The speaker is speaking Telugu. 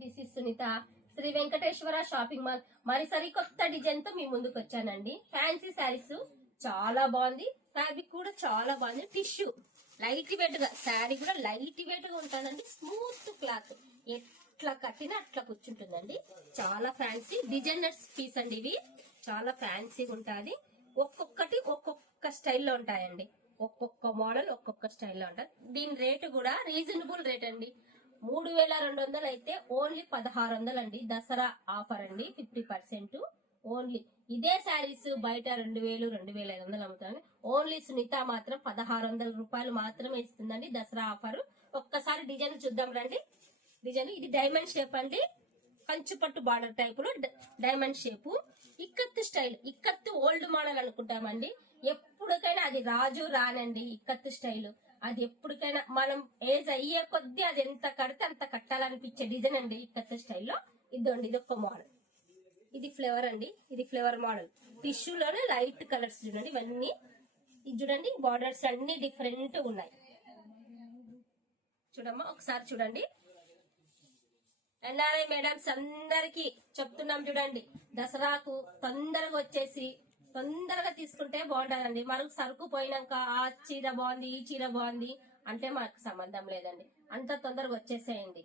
This is Sunitha, Shri Venkateswara shopping mall. మరి సరికొత్త డిజైన్ తో మీ ముందుకు వచ్చానండి. ఫ్యాన్సీ శారీస్ చాలా బాగుంది, ఫ్యాబ్రిక్ కూడా చాలా బాగుంది. టిష్యూ లైట్ వెయిట్ గా, శారీ కూడా లైట్ వెయిట్ గా ఉంటానండి. స్మూత్ క్లాత్, ఎట్లా కట్టినా అట్లా కూర్చుంటుందండి. చాలా ఫ్యాన్సీ డిజైనర్స్ పీస్ అండి ఇవి. చాలా ఫ్యాన్సీగా ఉంటుంది. ఒక్కొక్కటి ఒక్కొక్క స్టైల్లో ఉంటాయండి. ఒక్కొక్క మోడల్ ఒక్కొక్క స్టైల్లో ఉంటాయి. దీని రేటు కూడా రీజనబుల్ రేట్ అండి. 3200 అయితే ఓన్లీ 1600 అండి. దసరా ఆఫర్ అండి, 50% ఓన్లీ. ఇదే శారీస్ బయట 2000 2500 అమ్ముతారు. ఓన్లీ సునీత మాత్రం 1600 రూపాయలు మాత్రమే ఇస్తుందండి దసరా ఆఫర్. ఒక్కసారి డిజైన్ చూద్దాం రండి. డిజైన్ ఇది డైమండ్ షేప్ అండి, కంచుపట్టు బార్డర్ టైప్ లో diamond shape. Ikat style, ikat old model అనుకుంటామండి. ఎప్పటికైనా అది రాజు రానండి. ఇక్కత్తు స్టైల్ అది ఎప్పటికైనా మనం ఏజ్ అయ్యే కొద్దీ అది ఎంత కడితే అంత కట్టాలనిపించే డిజైన్ అండి ఇక్కత్తు స్టైల్లో. ఇదండి, ఇది ఒక మోడల్. ఇది ఫ్లేవర్ అండి, ఇది ఫ్లేవర్ మోడల్. టిష్యూలోనే లైట్ కలర్స్ చూడండి ఇవన్నీ. ఇది చూడండి, బార్డర్స్ అన్ని డిఫరెంట్ ఉన్నాయి. చూడమ్మా ఒకసారి చూడండి. ఎన్ఆర్ఐ మేడమ్స్ అందరికి చెప్తున్నాం చూడండి, దసరాకు తొందరగా వచ్చేసి తొందరగా తీసుకుంటే బాగుంటుందండి. మనకు సరుకు పోయినాక ఆ చీర బాగుంది ఈ చీర బాగుంది అంటే మనకు సంబంధం లేదండి. అంత తొందరగా వచ్చేసేయండి.